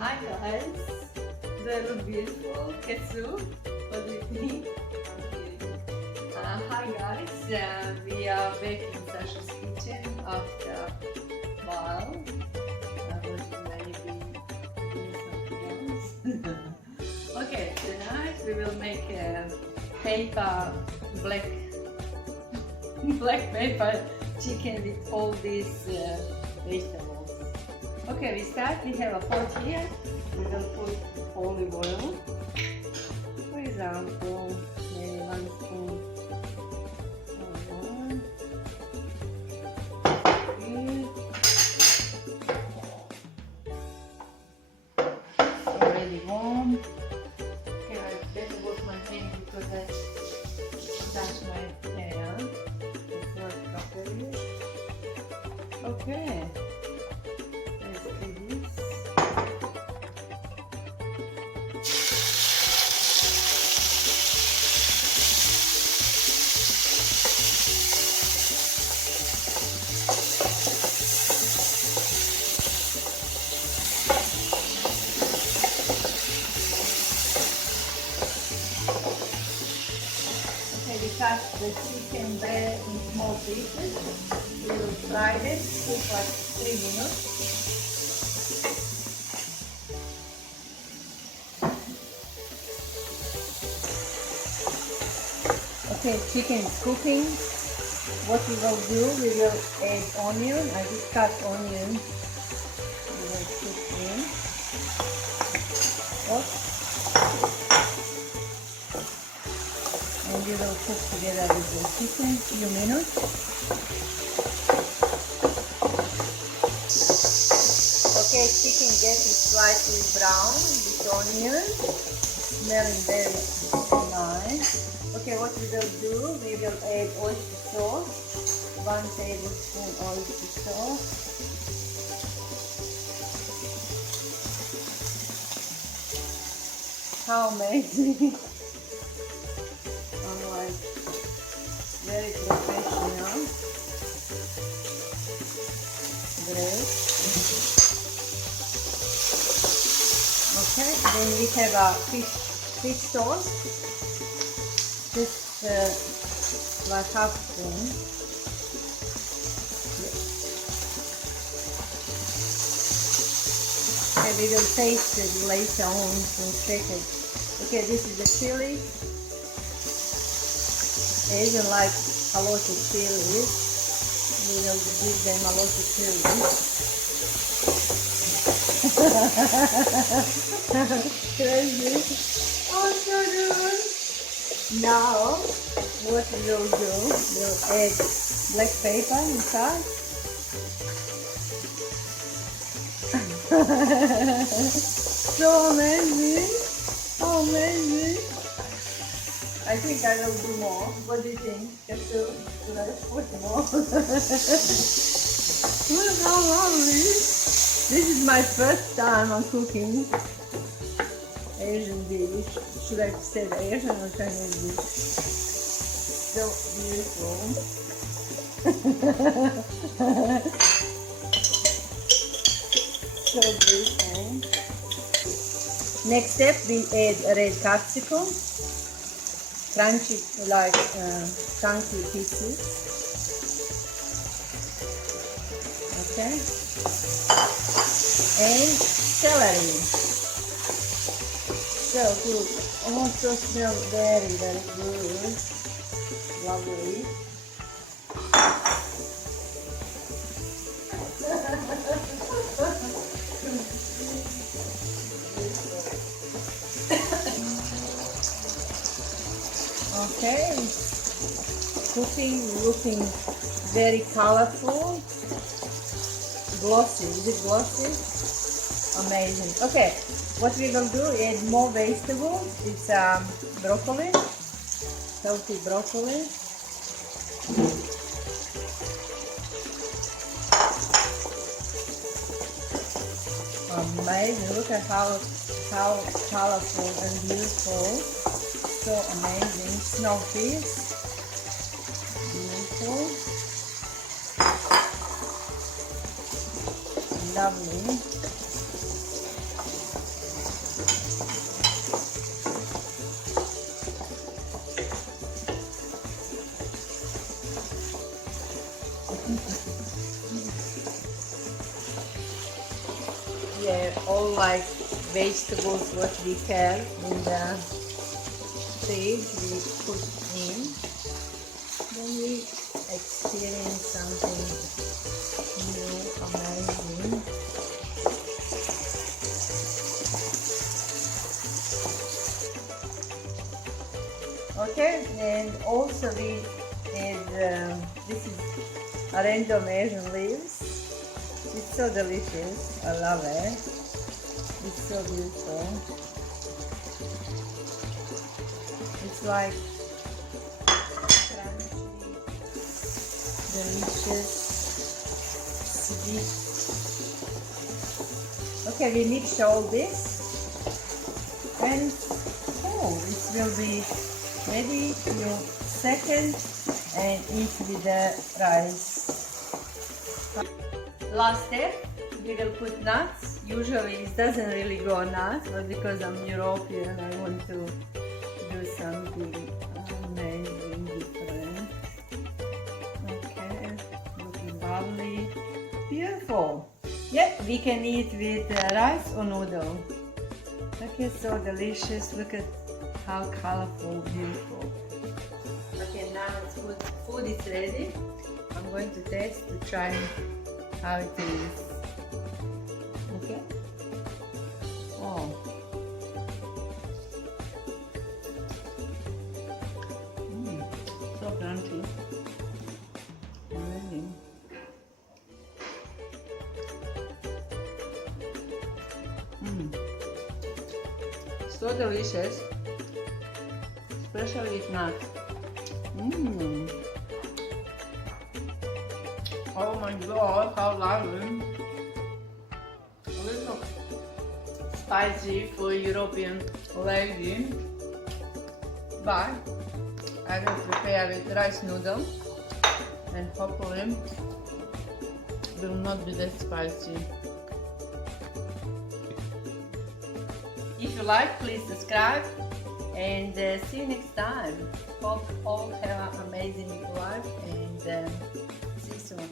Hi guys, they look beautiful. Ketsu, what do you think? Hi guys, we are back in Sasha's kitchen after a while. I was maybe doing something else. Okay, tonight we will make a paper black pepper chicken with all these vegetables. Okay, we start. We have a pot here. We will put olive oil. For example, maybe 1 spoon olive oil. Already warm. Okay, I better wash my hands because I touch my hair. It's not properly. Okay. Let's do this. Okay, we cut the chicken there in small pieces. We will fry this, cook like 3 minutes. Okay, chicken is cooking. What we will do, we will add onion. I just cut onion. We will put in. And we will cook together with the chicken few minutes. Okay, chicken gets slightly brown with onion, smelling very nice. Okay, what we will do, we will add oyster sauce, 1 tablespoon oyster sauce. How amazing! I'm like very professional. Great. Okay, then we have a fish sauce. Just like half spoon. Okay, we will taste it later on in a second. Okay, this is the chili. Asian like a lot of chili. We will give them a lot of chili. Crazy. Oh, so good. Now, what we will do, we'll add black pepper inside. So amazing! So amazing! I think I will do more. What do you think? Should I put more? Look how lovely! This is my first time I'm cooking Asian dish. Should I say Asian or Chinese dish? So beautiful. So beautiful. Next step, we add red capsicum, crunchy like chunky pieces. Okay, and celery. So good. Also smells very, very good. Lovely. Okay, cooking, looking very colorful. Glossy. Is it glossy? Amazing. Okay. What we will do, add more vegetables. It's broccoli, healthy broccoli. Amazing! Look at how colorful and beautiful. So amazing. Snow fish. Beautiful. Lovely. yeah, all like vegetables what we have in the fridge we put in. Then we experience something new, amazing. Okay, and also we add, this is arendo Asian leaves. It's so delicious, I love it. It's so beautiful. It's like crunchy, delicious, sweet. Okay, we mix all this and it will be ready in a second and eat with the rice. Last step, we will put nuts. Usually it doesn't really go nuts, but because I'm European I want to do something amazing different. Okay, looking lovely, beautiful. Yeah, we can eat with rice or noodle. Okay, so delicious. Look at how colorful, beautiful. Okay, now food is ready. I'm going to taste to try how it is. Okay. Oh. So crunchy. Amazing. So delicious. Especially with nuts. Oh my god, how lovely. A little spicy for European lady, but I will prepare with rice noodle and hopefully will not be that spicy. If you like, please subscribe and see you next time. Hope all have an amazing life and see you soon.